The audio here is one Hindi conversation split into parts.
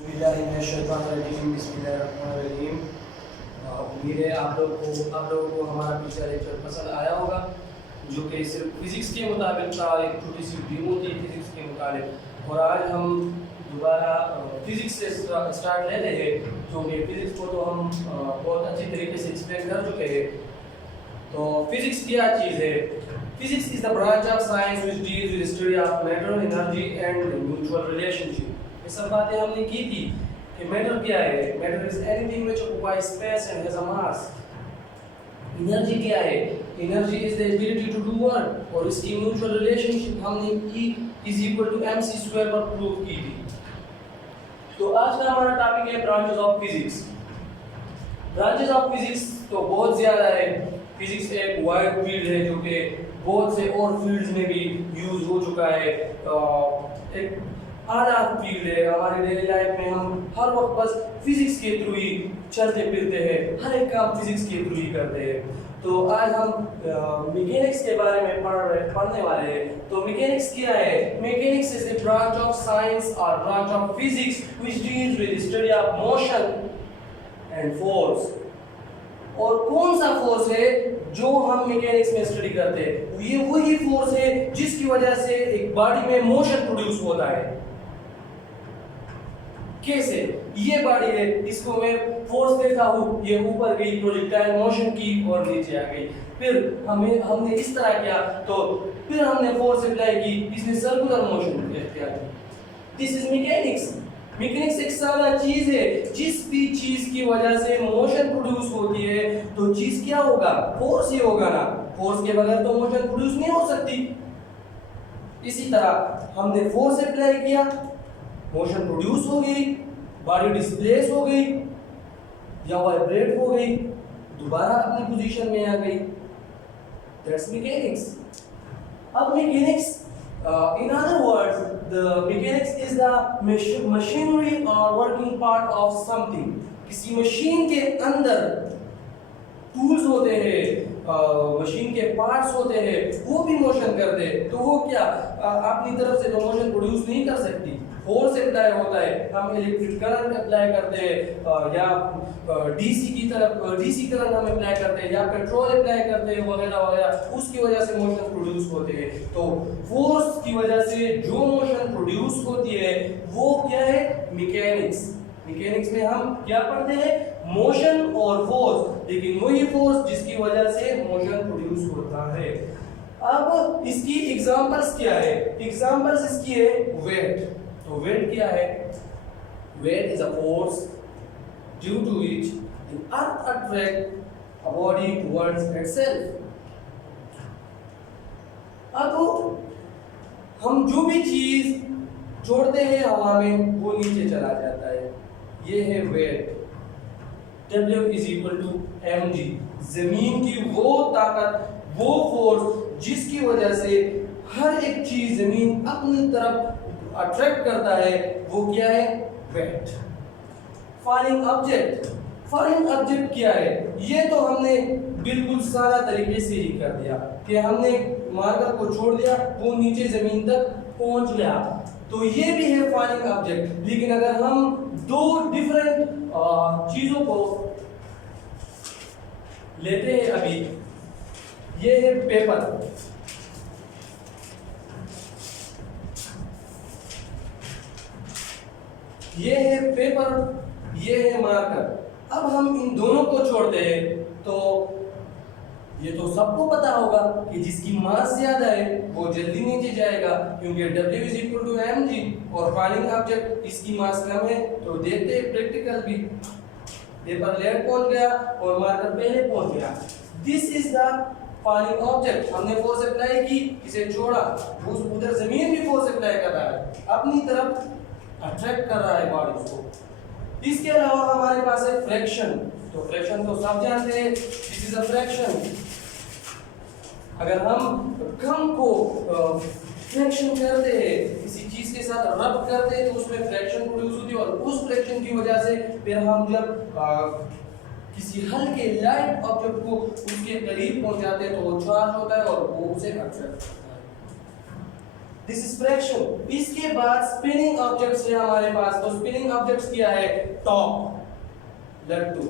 बिस्मिल्लाहिर्रहमानिर्रहीम। उम्मीद है आप लोगों को हमारा पिछला लेक्चर पसंद आया होगा, जो कि सिर्फ फिज़िक्स के मुताबिक था, एक छोटी सी डेमो थी फिज़िक्स के मुताबिक। और आज हम दोबारा फिज़िक्स से स्टार्ट ले रहे हैं, क्योंकि फिज़िक्स को तो हम बहुत अच्छी तरीके से एक्सप्लेन कर चुके हैं। तो फिज़िक्स क्या चीज़ है? Physics is the branch of science which deals with study of matter, energy and mutual relationship. ये सब बातें हमने की थी कि मैटर क्या है। Matter is anything which occupies space and has a mass. Energy क्या है? Energy is the ability to do work, और इसकी म्यूचुअल रिलेशनशिप हमने E is equal to mc² पर प्रूव की थी। तो आज का हमारा टॉपिक है branches of physics. Branches of physics तो बहुत ज्यादा है। फिजिक्स एक वाइड फील्ड है जो कि बहुत से और फील्ड्स में भी यूज हो चुका है। एक आधा फील्ड है। हमारी डेली लाइफ में हम हर वक्त बस फिजिक्स के थ्रू ही चलते फिरते हैं, हर एक काम फिजिक्स के थ्रू ही करते हैं। तो आज हम मैकेनिक्स के बारे में पढ़ने वाले हैं। तो मैकेनिक्स क्या है? Mechanics is the branch of science और branch of physics which deals with study of motion and force. और कौन सा फोर्स है जो हम मैकेनिक्स में स्टडी करते हैं? ये वही फोर्स है जिसकी वजह से एक बॉडी में मोशन प्रोड्यूस होता है। कैसे? ये बॉडी है, इसको मैं फोर्स देता हूँ, ये ऊपर गई, प्रोजेक्टाइल मोशन की और नीचे आ गई। फिर हमने इस तरह किया, तो फिर हमने फोर्स अप्लाई की, इसने सर्कुलर मोशन किया। This is mechanics. मैकेनिक्स एक सारा चीज है। जिस भी चीज की वजह से मोशन प्रोड्यूस होती है, तो चीज क्या होगा? फोर्स ही होगा ना। फोर्स के बगैर तो मोशन प्रोड्यूस नहीं हो सकती। इसी तरह हमने फोर्स अप्लाई किया, मोशन प्रोड्यूस हो गई, बॉडी डिस्प्लेस हो गई या वाइब्रेट हो गई, दोबारा अपनी पोजीशन में आ गई। That's mechanics. अब mechanics in other words, the mechanics is the machinery or working part of something. किसी मशीन के अंदर टूल्स होते हैं, मशीन के पार्ट्स होते हैं, वो भी मोशन करते हैं। तो वो क्या अपनी तरफ से तो मोशन प्रोड्यूस नहीं कर सकती, फोर्स अप्लाई होता है। हम इलेक्ट्रिक करंट अप्लाई करते हैं, या डीसी करंट हम अप्लाई करते हैं, या पेट्रोल अप्लाई करते हैं, वगैरह वगैरह। उसकी वजह से मोशन प्रोड्यूस होते हैं। तो फोर्स की वजह से जो मोशन प्रोड्यूस होती है वो क्या है? मैकेनिक्स। मैकेनिक्स में हम क्या पढ़ते हैं? मोशन और फोर्स, लेकिन वही फोर्स जिसकी वजह से मोशन प्रोड्यूस होता है। अब इसकी एग्जांपल्स क्या है? एग्जांपल्स इसकी है वेट। तो वेट क्या है? Weight is a force due to which the earth attract a body towards itself. अब हम जो भी चीज छोड़ते हैं हवा में, वो नीचे चला जाता है। ये है wait. W is equal to mg। जमीन की वो ताकत, वो फोर्स जिसकी वजह से हर एक चीज जमीन अपनी तरफ अट्रैक्ट करता है, वो क्या है? Weight. Falling object. Falling object क्या है? ये तो हमने बिल्कुल सारा तरीके से ही कर दिया कि हमने मार्कर को छोड़ दिया, वो नीचे जमीन तक पहुंच गया। तो ये भी है फॉलिंग ऑब्जेक्ट। लेकिन अगर हम दो डिफरेंट चीजों को लेते हैं, अभी ये है पेपर, ये है पेपर, ये है मार्कर। अब हम इन दोनों को छोड़ते हैं, तो ये तो सबको पता होगा कि जिसकी मास ज्यादा है वो जल्दी नीचे जाएगा, क्योंकि W is equal to mg। और फॉलिंग ऑब्जेक्ट इसकी मास कम है। तो देखते हैं प्रैक्टिकल भी। पेपर लेट पहुंच गया और मार्कर पहले पहुंच गया। This is the falling object. हमने फोर्स अप्लाई की, इसे छोड़ा, उधर जमीन भी फोर्स अप्लाई कर रहा है, अपनी तरफ अट्रैक्ट कर रहा है बॉडी को। इसके अलावा हमारे पास है फ्रैक्शन। तो फ्रैक्शन तो सब जानते हैं, दिस इज अ फ्रैक्शन। अगर हम कम को फ्रैक्शन करते हैं, किसी चीज के साथ रब करते हैं, तो उसमें फ्रैक्शन प्रोड्यूस होती है। और उस फ्रैक्शन की वजह से फिर हम जब किसी हल्के लाइट ऑब्जेक्ट को उसके करीब पहुंचाते हैं, तो वो चार्ज होता है और वो उसे अट्रैक्ट करता है। This is fraction. इसके बाद स्पिनिंग ऑब्जेक्ट्स है हमारे पास, तो स्पिनिंग ऑब्जेक्ट्स क्या है, टॉप लट्टू।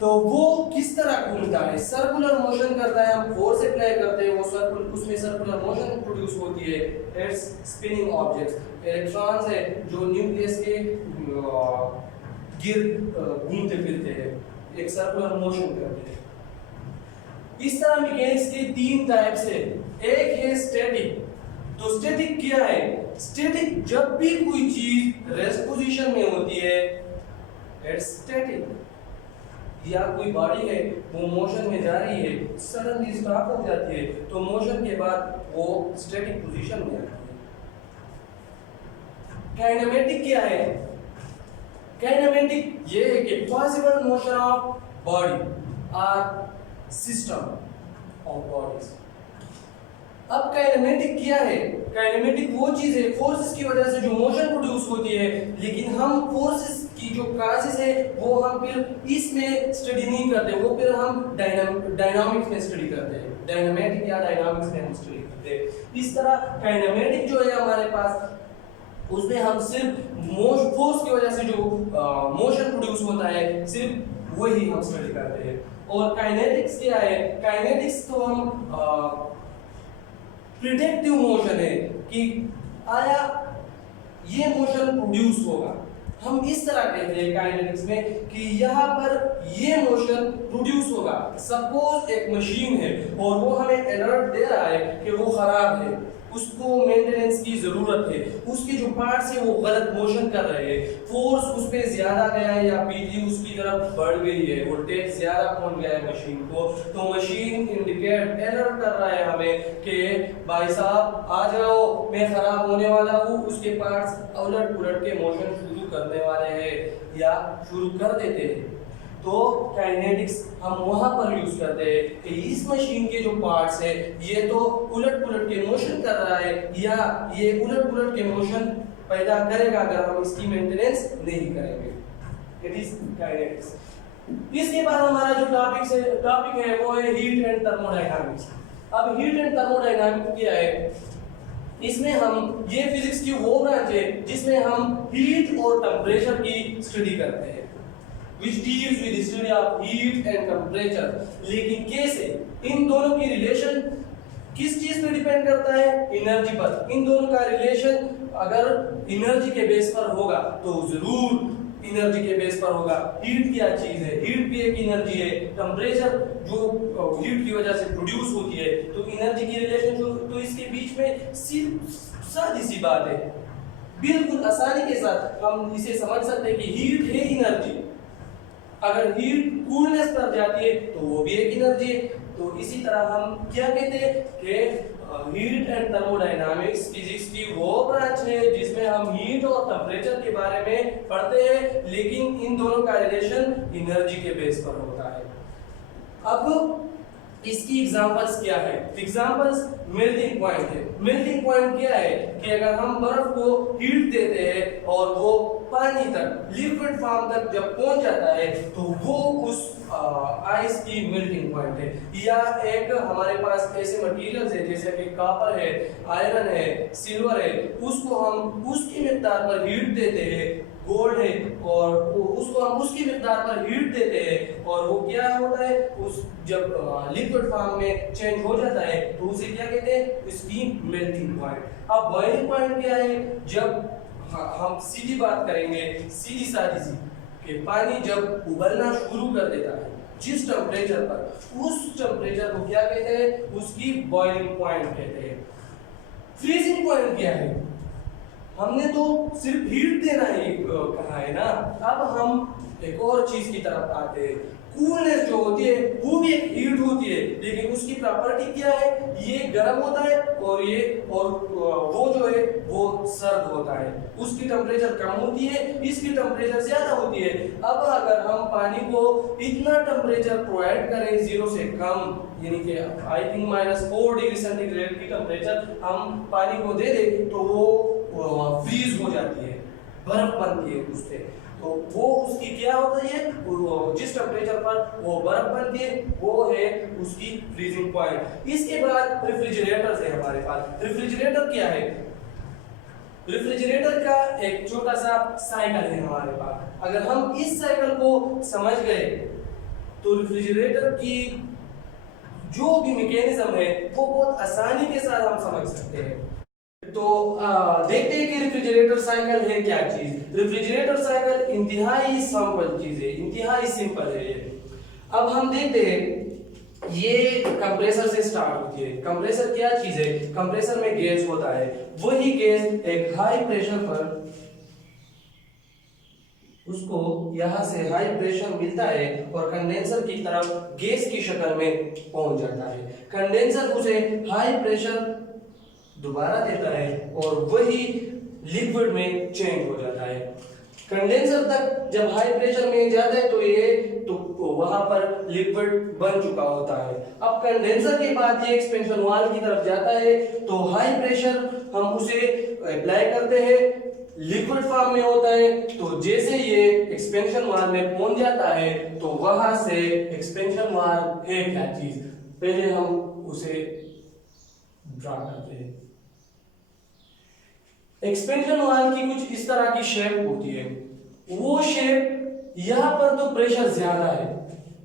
तो वो किस तरह घूमता है, सर्कुलर मोशन करता है, हम फोर्स अप्लाई करते हैं, वो उसमें सर्कुलर मोशन प्रोड्यूस होती है, दैट्स स्पिनिंग ऑब्जेक्ट्स। इलेक्ट्रॉन्स है जो न्यूक्लियस के घूमते फिरते हैं, एक सर्कुलर मोशन करते हैं। इस तरह मैकेनिक्स के तीन टाइप्स है। एक है स्टैटिक। तो स्टैटिक क्या है, स्टैटिक जब भी कोई चीज रेस्ट पोजीशन में होती है इट्स स्टैटिक, या कोई बॉडी है वो मोशन में जा रही है, सडनली स्टॉप हो जाती है, तो मोशन के बाद वो स्टैटिक पोजीशन में आती है। काइनेमेटिक क्या है, काइनेमेटिक ये है कि पॉसिबल मोशन ऑफ बॉडी और सिस्टम ऑफ बॉडीज। अब काइनेमेटिक क्या है, काइनेमेटिक वो चीज है फोर्सेस की वजह से जो मोशन प्रोड्यूस होती है, लेकिन हम फोर्सेस की जो काजेस है वो हम फिर इसमें स्टडी नहीं करते, वो फिर हम डायनामिक्स में स्टडी करते हैं, डायनामेटिक या डायनामिक्स में हम स्टडी करते हैं। इस तरह काइनेमेटिक जो है हमारे पास उसमें हम सिर्फ फोर्स की वजह से जो मोशन प्रोड्यूस होता है सिर्फ वही हम स्टडी करते हैं। और काइनेटिक्स क्या है, काइनेटिक्स तो हम प्रिडिक्टिव मोशन है कि आया ये मोशन प्रोड्यूस होगा, हम इस तरह कहते हैं काइनेटिक्स में कि यहाँ पर ये मोशन प्रोड्यूस होगा। सपोज एक मशीन है और वो हमें अलर्ट दे रहा है कि वो खराब है, उसको मेंटेनेंस की जरूरत है, उसके जो पार्ट्स है वो गलत मोशन कर रहे हैं, फोर्स उस पे ज्यादा गया है या बिजली उसकी तरफ बढ़ गई है, वोल्टेज ज्यादा पहुंच गया है मशीन को, तो मशीन इंडिकेट अलर्ट कर रहा है हमें कि भाई साहब आ जाओ मैं खराब होने वाला हूँ, उसके पार्ट्स उलट पुलट के मोशन शुरू करने वाले हैं या शुरू कर देते हैं। तो काइनेटिक्स हम वहां पर यूज करते हैं कि इस मशीन के जो पार्ट्स है ये तो उलट पुलट के मोशन कर रहा है या ये उलट पुलट के मोशन पैदा करेगा अगर हम इसकी मेंटेनेंस नहीं करेंगे। It is kinetics. इसके बाद हमारा जो टॉपिक है वो है हीट एंड थर्मोडायनामिक्स। अब हीट एंड थर्मोडायनामिक्स क्या है, इसमें हम ये फिजिक्स की वो ब्रांच है जिसमें हम हीट और टेम्परेचर की स्टडी करते हैं, which deals with the study of heat and temperature। लेकिन कैसे, इन दोनों की रिलेशन किस चीज पे डिपेंड करता है, एनर्जी पर। इन दोनों का रिलेशन अगर एनर्जी के बेस पर होगा तो जरूर एनर्जी के बेस पर होगा। हीट क्या चीज है, हीट भी एक एनर्जी है, टेम्परेचर जो हीट की वजह से प्रोड्यूस होती है, तो एनर्जी की रिलेशन जो, तो इसके बीच में सिर्फ सादी सी बात है, बिल्कुल आसानी के साथ हम इसे समझ सकते हैं कि हीट है एनर्जी, अगर हीट कूलनेस पर जाती है तो वो भी एक एनर्जी है। तो इसी तरह हम क्या कहते हैं कि हीट एंड थर्मोडायनामिक्स फिजिक्स की वो ब्रांच है जिसमें हम हीट और टेम्परेचर के बारे में पढ़ते हैं, लेकिन इन दोनों का रिलेशन एनर्जी के बेस पर होता है। अब इसकी एग्जांपल्स क्या है, एग्जांपल्स मेल्टिंग पॉइंट है। मेल्टिंग पॉइंट क्या है कि अगर हम बर्फ को हीट देते हैं और वो पानी तक लिक्विड फॉर्म तक जब पहुंच जाता है तो वो उस आइस की मेल्टिंग पॉइंट है। या एक हमारे पास ऐसे मटेरियल्स है जैसे कि कॉपर है, आयरन है, सिल्वर है, उसको हम उसकी मिकदार पर हीट देते हैं, गोल्ड है और उसको हम उसकी मिकदार पर हीट देते हैं और वो क्या होता है, उस जब लिक्विड फॉर्म में चेंज हो जाता है तो उसे क्या कहते हैं, उसकी मेल्टिंग पॉइंट। अब बॉइलिंग पॉइंट क्या है, जब हम सीधी बात करेंगे, सीधी सादी सी कि पानी जब उबलना शुरू कर देता है जिस टेम्परेचर पर, उस टेम्परेचर को क्या कहते हैं, उसकी बॉइलिंग पॉइंट कहते हैं। फ्रीजिंग पॉइंट क्या है, हमने तो सिर्फ हीट देना ही कहा है ना, अब हम एक और चीज की तरफ आते हैं। कूलनेस जो होती है वो भी एक हीट होती है, लेकिन उसकी प्रॉपर्टी क्या है, ये गर्म होता है और वो जो है वो सर्द होता है, उसकी टेम्परेचर कम होती है, इसकी टेम्परेचर ज्यादा होती है। अब अगर हम पानी को इतना टेम्परेचर प्रोवाइड करें 0 से कम, यानी कि आई थिंक -4 डिग्री सेंटीग्रेड की टेम्परेचर हम पानी को दे दें तो वो फ्रीज हो जाती है, बर्फ बनती है उससे। तो वो उसकी क्या होता है, जिस टेम्परेचर पर वो बर्फ बनती है वो है उसकी फ्रीजिंग पॉइंट। इसके बाद रेफ्रिजरेटर है हमारे पास। रेफ्रिजरेटर क्या है? रेफ्रिजरेटर का एक छोटा सा साइकिल है हमारे पास। अगर हम इस साइकिल को समझ गए तो रेफ्रिजरेटर की जो भी मैकेनिज्म है वो बहुत आसानी के साथ हम समझ सकते हैं। तो देखते हैं कि रेफ्रिजरेटर साइकिल है क्या चीज। रेफ्रिजरेटर साइकिल इंतहाई सिंपल चीज है, इंतहाई सिंपल है ये। अब हम देखते हैं ये कंप्रेसर से स्टार्ट होती है। कंप्रेसर क्या चीज है? कंप्रेसर में गैस होता है, वही गैस एक हाई प्रेशर पर उसको यहां से हाई प्रेशर मिलता है और कंडेंसर की तरफ गैस की शक्ल में पहुंच जाता है। कंडेंसर उसे हाई प्रेशर दोबारा देता है और वही लिक्विड में चेंज हो जाता है। कंडेंसर तक जब हाई प्रेशर में जाता है तो वहां पर लिक्विड बन चुका होता है। अब कंडेंसर के बाद ये एक्सपेंशन वाल्व की तरफ जाता है तो हाई प्रेशर हम उसे अप्लाई करते हैं, लिक्विड फॉर्म में होता है। तो जैसे ये एक्सपेंशन वाल्व में पहुंच जाता है तो वहां से एक्सपेंशन वाल्व है क्या चीज, पहले हम उसे ड्रा करते हैं। एक्सपेंशन वाल्व की कुछ इस तरह की शेप होती है। वो शेप यहां पर तो प्रेशर ज्यादा है,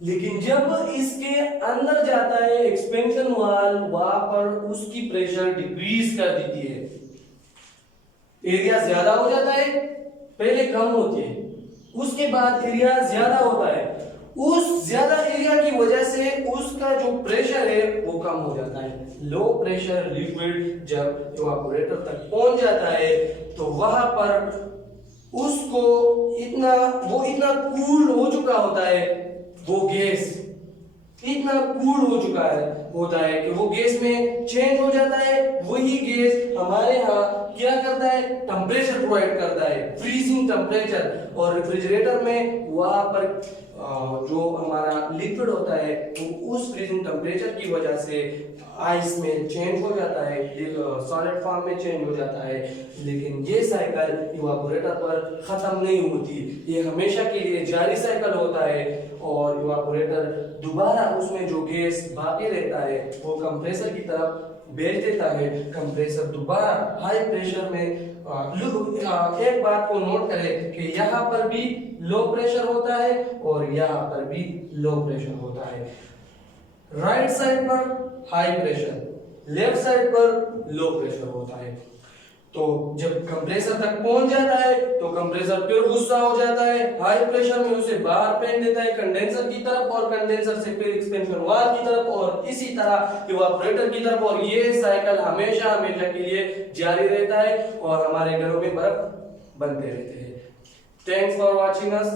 लेकिन जब इसके अंदर जाता है एक्सपेंशन वाल्व वहां पर उसकी प्रेशर डिक्रीज कर देती है। एरिया ज्यादा हो जाता है, पहले कम होती है, उसके बाद एरिया ज्यादा होता है। उस ज्यादा एरिया की वजह से उसका जो प्रेशर है वो कम हो जाता है। लो प्रेशर लिक्विड जब इवापोरेटर तक पहुंच जाता है तो वहां पर उसको वो इतना कूल हो चुका होता है, वो गैस इतना कूल हो चुका होता है कि वो गैस में चेंज हो जाता है। वही गैस हमारे यहाँ क्या करता है? टेम्परेचर प्रोवाइड करता है, फ्रीजिंग टेम्परेचर। और रेफ्रिजरेटर में वहां पर जो हमारा लिक्विड होता है वो उस फ्रीजिंग टेम्परेचर की वजह से आइस में चेंज हो जाता है, सॉलिड फॉर्म में चेंज हो जाता है। लेकिन ये साइकिल इवापोरेटर पर खत्म नहीं होती, ये हमेशा के लिए जारी साइकिल होता है और इवापोरेटर दोबारा उसमें जो गैस बाकी रहता है वो कंप्रेसर की तरफ भेज देता है। कंप्रेसर दोबारा हाई प्रेशर में एक बात को नोट करें कि यहाँ पर भी लो प्रेशर होता है और यहाँ पर भी लो प्रेशर होता है। राइट साइड पर हाई प्रेशर, लेफ्ट साइड पर लो प्रेशर होता है। तो जब कंप्रेसर तक पहुंच जाता है तो कंप्रेसर फिर गुस्सा हो जाता है, हाई प्रेशर में उसे बाहर फेंक देता है कंडेंसर की तरफ और कंडेंसर से फिर एक्सपेंशन वाल्व की तरफ और इसी तरह इवापोरेटर की तरफ। और ये साइकिल हमेशा हमेशा के लिए जारी रहता है और हमारे घरों में बर्फ बनते रहते हैं। Thanks for watching us.